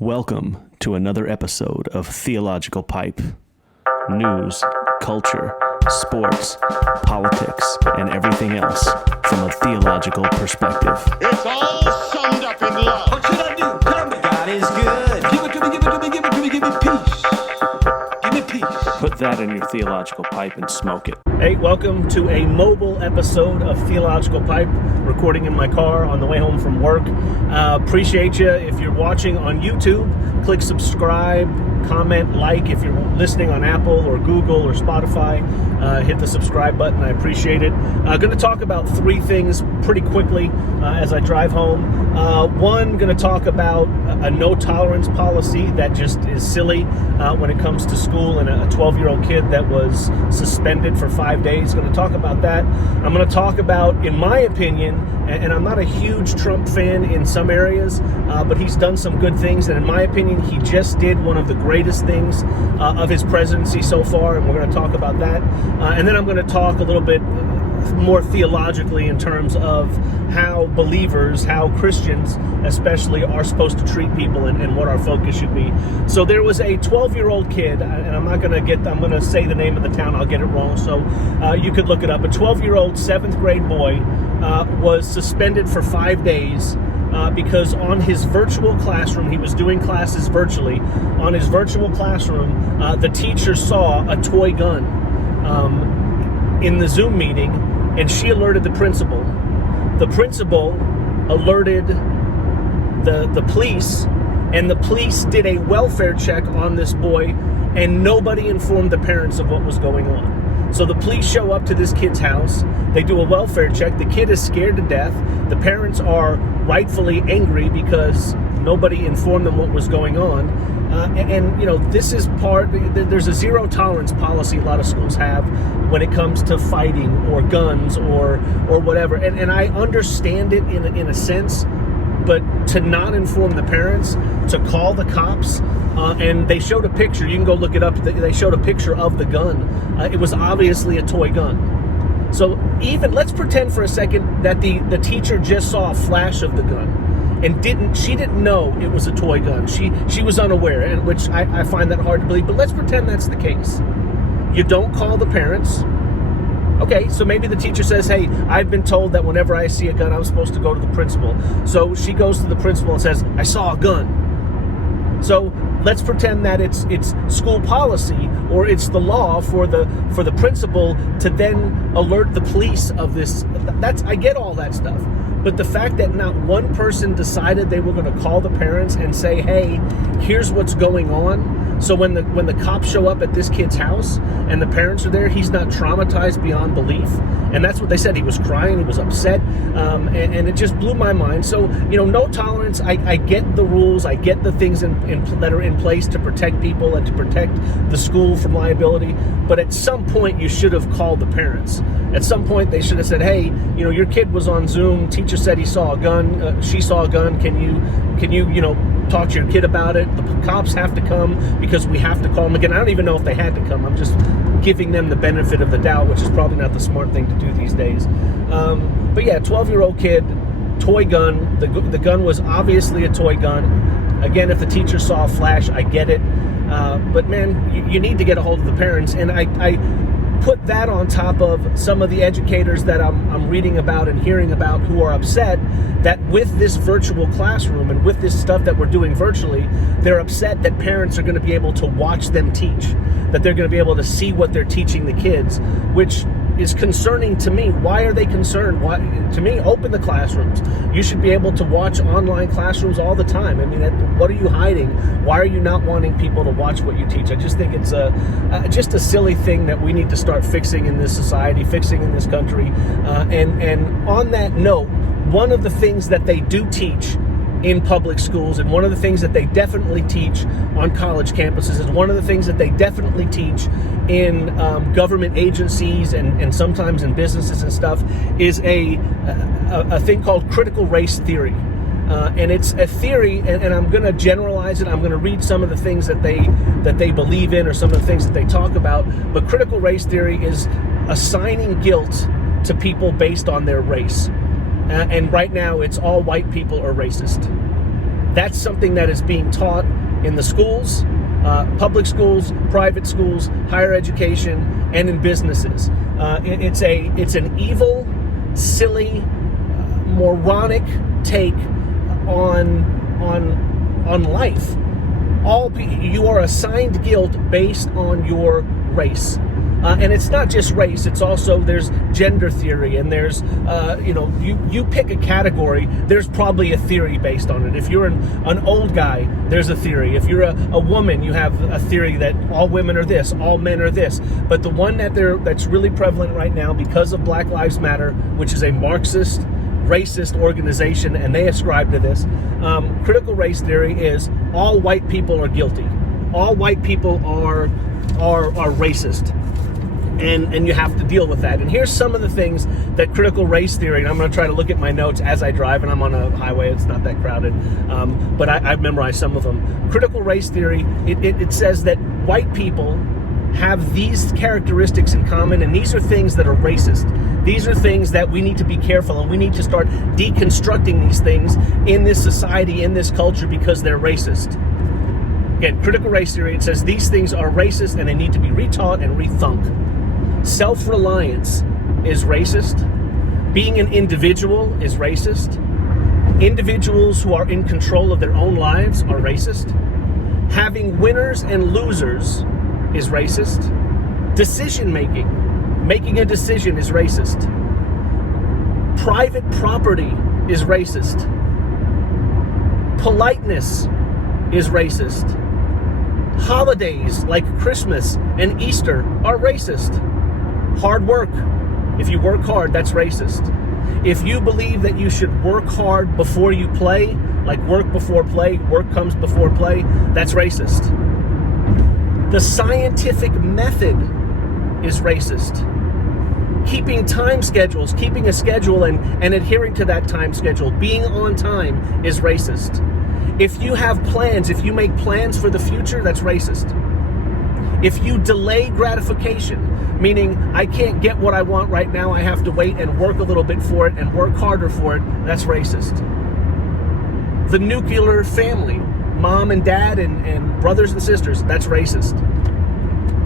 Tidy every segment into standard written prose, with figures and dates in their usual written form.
Welcome to another episode of Theological Pipe. News, culture, sports, politics, and everything else from a theological perspective. It's all summed up in love. What should I do? Tell me. God is good. Give it to me, give it to me, give it to me, give me peace. Give me peace. Put that in your theological pipe and smoke it. Hey, welcome to a mobile episode of Theological Pipe, recording in my car on the way home from work. Appreciate you. If you're watching on YouTube, click subscribe, comment, like. If you're listening on Apple or Google or Spotify, hit the subscribe button. I appreciate it. I'm going to talk about three things pretty quickly as I drive home. One, going to talk about a no-tolerance policy that just is silly when it comes to school and a 12-year-old kid that was suspended for 5 days. Going to talk about that. I'm going to talk about, in my opinion, and I'm not a huge Trump fan in some areas, but he's done some good things, and in my opinion, he just did one of the greatest things of his presidency so far, and we're going to talk about that. And then I'm going to talk a little bit more theologically in terms of how believers, how Christians especially, are supposed to treat people and what our focus should be. So there was a 12-year-old kid, and I'm going to say the name of the town, I'll get it wrong, so you could look it up. A 12-year-old 7th grade boy was suspended for 5 days because on his virtual classroom, he was doing classes virtually. On his virtual classroom, the teacher saw a toy gun in the Zoom meeting, and she alerted the principal. The principal alerted the police, and the police did a welfare check on this boy, and nobody informed the parents of what was going on. So the police show up to this kid's house, they do a welfare check, the kid is scared to death, the parents are rightfully angry because nobody informed them what was going on. And you know, this is there's a zero tolerance policy a lot of schools have when it comes to fighting or guns or whatever. And I understand it in a sense, but to not inform the parents, to call the cops, and they showed a picture, you can go look it up, they showed a picture of the gun. It was obviously a toy gun. So even, let's pretend for a second that the teacher just saw a flash of the gun and she didn't know it was a toy gun. She was unaware, and which I find that hard to believe, but let's pretend that's the case. You don't call the parents. Okay, so maybe the teacher says, hey, I've been told that whenever I see a gun, I'm supposed to go to the principal. So she goes to the principal and says, I saw a gun. So let's pretend that it's school policy, or it's the law for the principal to then alert the police of this. I get all that stuff. But the fact that not one person decided they were going to call the parents and say, hey, here's what's going on. So when the cops show up at this kid's house and the parents are there, he's not traumatized beyond belief. And that's what they said. He was crying, he was upset, and it just blew my mind. So, you know, no tolerance. I get the rules, I get the things that are in place to protect people and to protect the school from liability. But at some point, you should have called the parents. At some point, they should have said, hey, you know, your kid was on Zoom, teacher said he saw a gun, she saw a gun, can you talk to your kid about it? The cops have to come because we have to call them again. I don't even know if they had to come. I'm just giving them the benefit of the doubt, which is probably not the smart thing to do these days. But yeah, 12-year-old kid, toy gun. The gun was obviously a toy gun. Again, if the teacher saw a flash, I get it. But man, you need to get a hold of the parents. And I put that on top of some of the educators that I'm reading about and hearing about who are upset that with this virtual classroom and with this stuff that we're doing virtually, they're upset that parents are going to be able to watch them teach, that they're going to be able to see what they're teaching the kids, which is concerning to me. Why are they concerned? Why, to me, open the classrooms. You should be able to watch online classrooms all the time. I mean, what are you hiding? Why are you not wanting people to watch what you teach? I just think it's just a silly thing that we need to start fixing in this society, fixing in this country. And on that note, one of the things that they do teach in public schools, and one of the things that they definitely teach on college campuses, and one of the things that they definitely teach in government agencies and sometimes in businesses and stuff, is a thing called critical race theory. And it's a theory, and I'm going to generalize it. I'm going to read some of the things that they believe in, or some of the things that they talk about. But critical race theory is assigning guilt to people based on their race. And right now, it's all white people are racist. That's something that is being taught in the schools, public schools, private schools, higher education, and in businesses. It's an evil, silly, moronic take on life. You are assigned guilt based on your race. And it's not just race, it's also, there's gender theory, and there's, you pick a category, there's probably a theory based on it. If you're an old guy, there's a theory. If you're a woman, you have a theory that all women are this, all men are this. But the one that's really prevalent right now because of Black Lives Matter, which is a Marxist, racist organization, and they ascribe to this, critical race theory is all white people are guilty. All white people are racist. And you have to deal with that. And here's some of the things that critical race theory, and I'm going to try to look at my notes as I drive, and I'm on a highway, it's not that crowded, but I've memorized some of them. Critical race theory, it says that white people have these characteristics in common, and these are things that are racist. These are things that we need to be careful, and we need to start deconstructing these things in this society, in this culture, because they're racist. Again, critical race theory, it says these things are racist and they need to be retaught and rethunk. Self-reliance is racist. Being an individual is racist. Individuals who are in control of their own lives are racist. Having winners and losers is racist. Making a decision is racist. Private property is racist. Politeness is racist. Holidays like Christmas and Easter are racist. Hard work. If you work hard, that's racist. If you believe that you should work hard before you play, like work before play, work comes before play, that's racist. The scientific method is racist. Keeping time schedules, keeping a schedule and adhering to that time schedule, being on time is racist. If you have plans, if you make plans for the future, that's racist. If you delay gratification, meaning I can't get what I want right now, I have to wait and work a little bit for it and work harder for it, that's racist. The nuclear family, mom and dad and brothers and sisters, that's racist.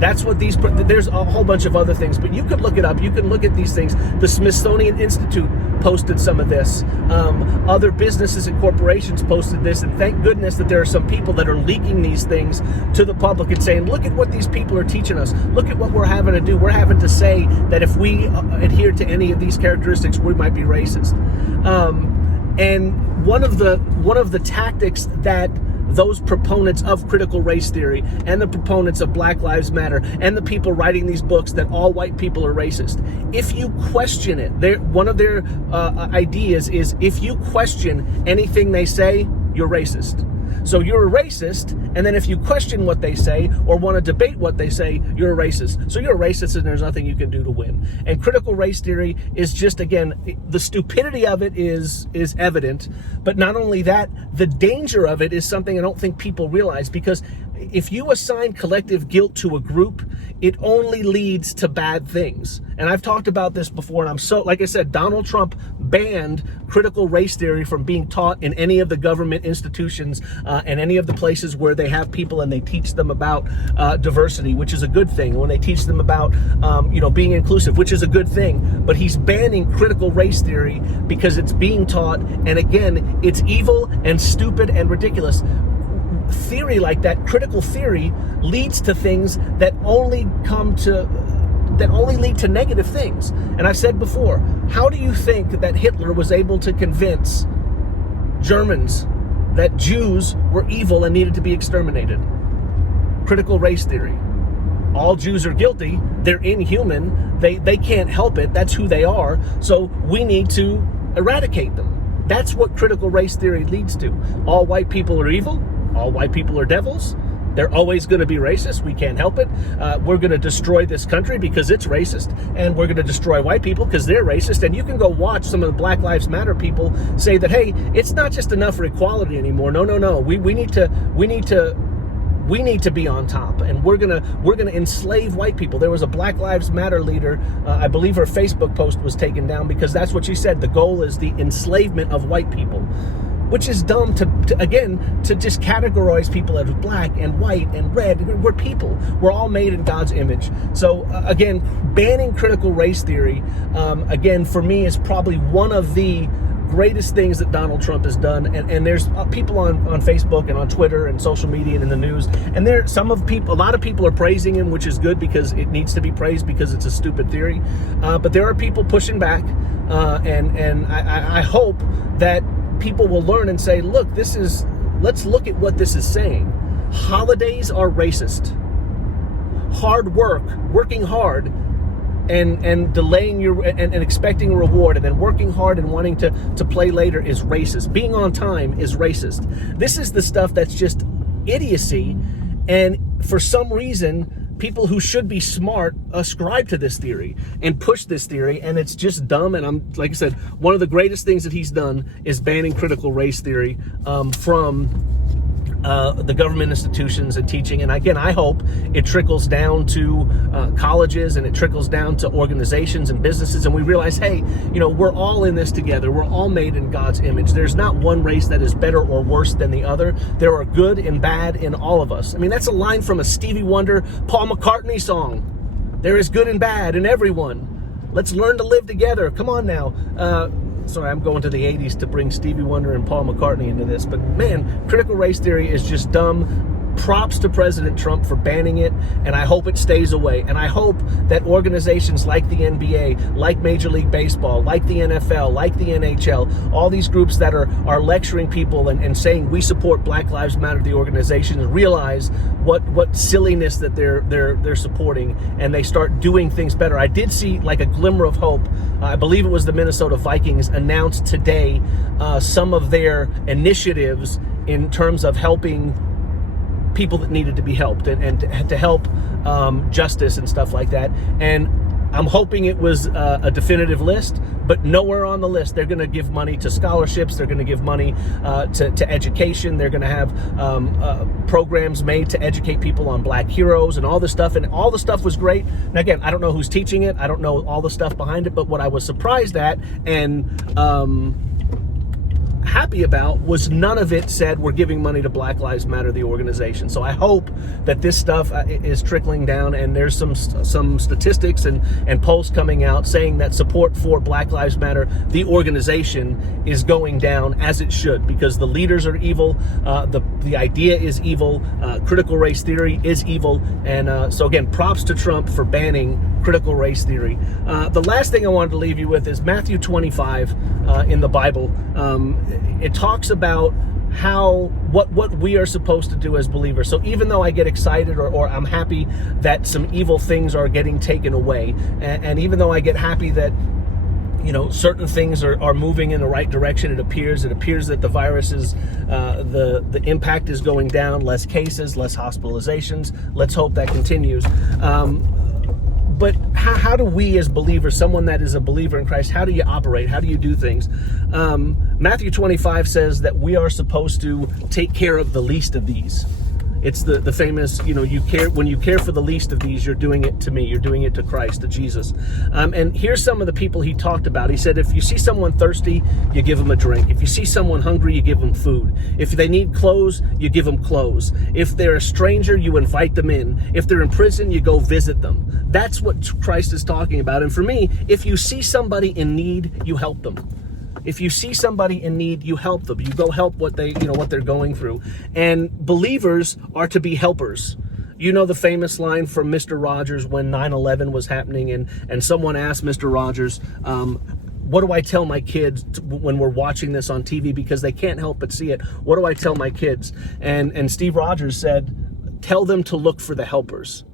That's what there's a whole bunch of other things, but you could look it up. You can look at these things. The Smithsonian Institute posted some of this. Other businesses and corporations posted this, and thank goodness that there are some people that are leaking these things to the public and saying, look at what these people are teaching us. Look at what we're having to do. We're having to say that if we adhere to any of these characteristics, we might be racist. And one of the tactics that those proponents of critical race theory and the proponents of Black Lives Matter and the people writing these books that all white people are racist, if you question it, one of their ideas is if you question anything they say, you're racist. So you're a racist, and then if you question what they say or want to debate what they say, you're a racist. So you're a racist and there's nothing you can do to win. And critical race theory is just, again, the stupidity of it is evident, but not only that, the danger of it is something I don't think people realize, because if you assign collective guilt to a group, it only leads to bad things. And I've talked about this before, and like I said, Donald Trump banned critical race theory from being taught in any of the government institutions and any of the places where they have people and they teach them about diversity, which is a good thing. When they teach them about, being inclusive, which is a good thing. But he's banning critical race theory because it's being taught, and again, it's evil and stupid and ridiculous. Theory like that, critical theory, leads to things that only lead to negative things. And I've said before, how do you think that Hitler was able to convince Germans that Jews were evil and needed to be exterminated? Critical race theory. All Jews are guilty. They're inhuman. They can't help it. That's who they are. So we need to eradicate them. That's what critical race theory leads to. All white people are evil. All white people are devils. They're always going to be racist. We can't help it. We're going to destroy this country because it's racist, and we're going to destroy white people because they're racist. And you can go watch some of the Black Lives Matter people say that, hey, it's not just enough for equality anymore. No. We need to be on top, and we're gonna enslave white people. There was a Black Lives Matter leader, I believe her Facebook post was taken down because that's what she said. The goal is the enslavement of white people. which is dumb to just categorize people as black and white and red. We're people. We're all made in God's image. So again, banning critical race theory, again, for me, is probably one of the greatest things that Donald Trump has done. And there's people on Facebook and on Twitter and social media and in the news, and a lot of people are praising him, which is good because it needs to be praised because it's a stupid theory. But there are people pushing back, and I hope that people will learn and say, look, let's look at what this is saying. Holidays are racist. Hard work, working hard, and delaying and expecting a reward, and then working hard and wanting to play later is racist. Being on time is racist. This is the stuff that's just idiocy, and for some reason, people who should be smart ascribe to this theory and push this theory, and it's just dumb. And like I said, one of the greatest things that he's done is banning critical race theory from the government institutions and teaching. And again, I hope it trickles down to colleges, and it trickles down to organizations and businesses, and we realize, hey, we're all in this together. We're all made in God's image. There's not one race that is better or worse than the other. There are good and bad in all of us. I mean, that's a line from a Stevie Wonder, Paul McCartney song. There is good and bad in everyone. Let's learn to live together. Come on now. Sorry, I'm going to the 80s to bring Stevie Wonder and Paul McCartney into this. But man, critical race theory is just dumb. Props to President Trump for banning it, and I hope it stays away. And I hope that organizations like the NBA, like Major League Baseball, like the NFL, like the NHL, all these groups that are lecturing people and saying we support Black Lives Matter, the organizations, realize what silliness that they're supporting, and they start doing things better. I did see like a glimmer of hope. I believe it was the Minnesota Vikings announced today some of their initiatives in terms of helping people that needed to be helped and to help justice and stuff like that. And I'm hoping it was a definitive list, but nowhere on the list. They're going to give money to scholarships. They're going to give money to education. They're going to have programs made to educate people on Black heroes and all this stuff. And all the stuff was great. Now, again, I don't know who's teaching it. I don't know all the stuff behind it. But what I was surprised at and happy about was none of it said we're giving money to Black Lives Matter, the organization. So I hope that this stuff is trickling down, and there's some statistics and polls coming out saying that support for Black Lives Matter, the organization, is going down as it should, because the leaders are evil, the idea is evil, critical race theory is evil, and so again, props to Trump for banning critical race theory. The last thing I wanted to leave you with is Matthew 25 in the Bible. It talks about what we are supposed to do as believers. So even though I get excited or I'm happy that some evil things are getting taken away, and even though I get happy that certain things are moving in the right direction, it appears that the virus is the impact is going down, less cases, less hospitalizations. Let's hope that continues. But how do we as believers, someone that is a believer in Christ, how do you operate? How do you do things? Matthew 25 says that we are supposed to take care of the least of these. It's the famous, when you care for the least of these, you're doing it to me. You're doing it to Christ, to Jesus. And here's some of the people he talked about. He said, if you see someone thirsty, you give them a drink. If you see someone hungry, you give them food. If they need clothes, you give them clothes. If they're a stranger, you invite them in. If they're in prison, you go visit them. That's what Christ is talking about. And for me, if you see somebody in need, you help them. If you see somebody in need, you help them. You go help what they're going through. And believers are to be helpers. You know the famous line from Mr. Rogers when 9/11 was happening, and someone asked Mr. Rogers, what do I tell my kids when we're watching this on TV, because they can't help but see it? What do I tell my kids? And Steve Rogers said, tell them to look for the helpers.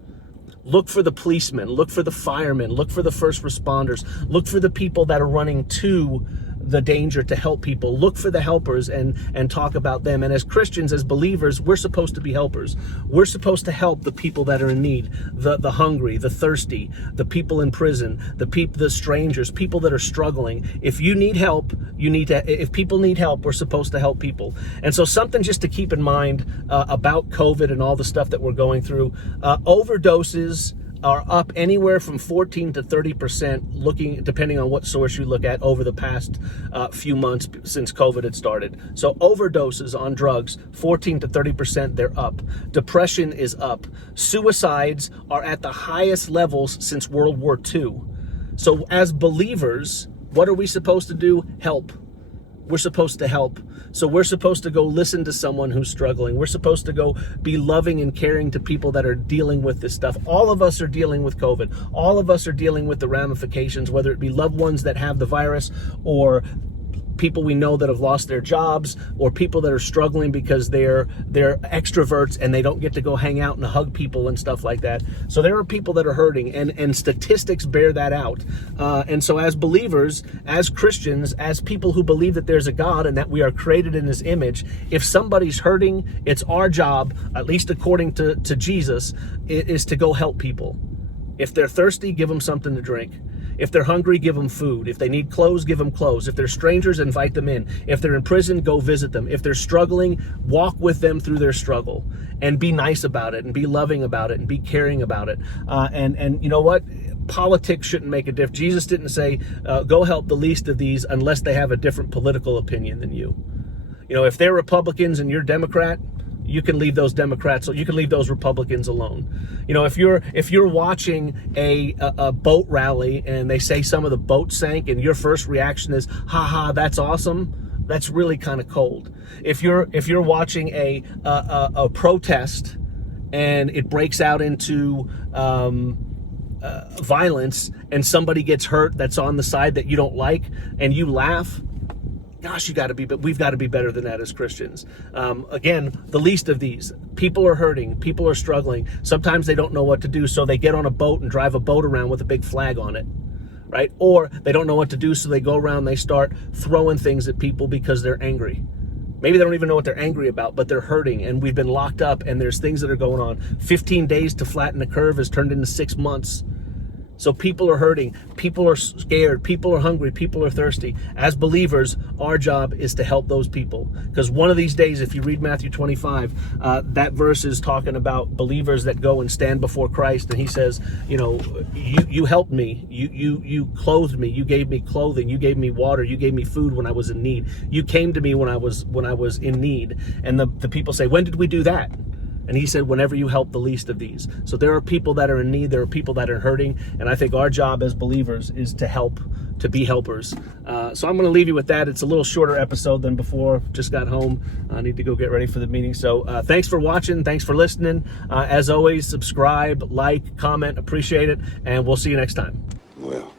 Look for the policemen, look for the firemen, look for the first responders, look for the people that are running to the danger to help people. Look for the helpers and talk about them. And as Christians, as believers, we're supposed to be helpers. We're supposed to help the people that are in need, the hungry, the thirsty, the people in prison, the strangers, people that are struggling. If you need help, if people need help, we're supposed to help people. And so something just to keep in mind about COVID and all the stuff that we're going through, overdoses are up anywhere from 14 to 30%, depending on what source you look at, over the past few months since COVID had started. So overdoses on drugs, 14 to 30%, they're up. Depression is up. Suicides are at the highest levels since World War II. So as believers, what are we supposed to do? Help. We're supposed to help. So we're supposed to go listen to someone who's struggling. We're supposed to go be loving and caring to people that are dealing with this stuff. All of us are dealing with COVID. All of us are dealing with the ramifications, whether it be loved ones that have the virus, or people we know that have lost their jobs, or people that are struggling because they're extroverts and they don't get to go hang out and hug people and stuff like that. So there are people that are hurting, and statistics bear that out. And so as believers, as Christians, as people who believe that there's a God and that we are created in his image, if somebody's hurting, it's our job, at least according to Jesus, is to go help people. If they're thirsty, give them something to drink. If they're hungry, give them food. If they need clothes, give them clothes. If they're strangers, invite them in. If they're in prison, go visit them. If they're struggling, walk with them through their struggle, and be nice about it, and be loving about it, and be caring about it. And you know what? Politics shouldn't make a difference. Jesus didn't say, go help the least of these unless they have a different political opinion than you. You know, if they're Republicans and you're Democrat, you can leave those Democrats, you can leave those Republicans alone. You know, if you're watching a boat rally and they say some of the boats sank, and your first reaction is, haha, that's awesome, that's really kind of cold. If you're watching a protest and it breaks out into violence and somebody gets hurt that's on the side that you don't like, and you laugh, gosh, we've got to be better than that as Christians. Again, the least of these. People are hurting. People are struggling. Sometimes they don't know what to do, so they get on a boat and drive a boat around with a big flag on it, right? Or they don't know what to do, so they go around and they start throwing things at people because they're angry. Maybe they don't even know what they're angry about, but they're hurting, and we've been locked up, and there's things that are going on. 15 days to flatten the curve has turned into 6 months. So people are hurting, people are scared, people are hungry, people are thirsty. As believers, our job is to help those people. Because one of these days, if you read Matthew 25, that verse is talking about believers that go and stand before Christ. And he says, you know, you helped me, you clothed me, you gave me clothing, you gave me water, you gave me food when I was in need. You came to me when I was in need. And the people say, when did we do that? And he said, whenever you help the least of these. So there are people that are in need. There are people that are hurting. And I think our job as believers is to help, to be helpers. So I'm going to leave you with that. It's a little shorter episode than before. Just got home. I need to go get ready for the meeting. So thanks for watching. Thanks for listening. As always, subscribe, like, comment. Appreciate it. And we'll see you next time. Well,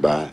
bye.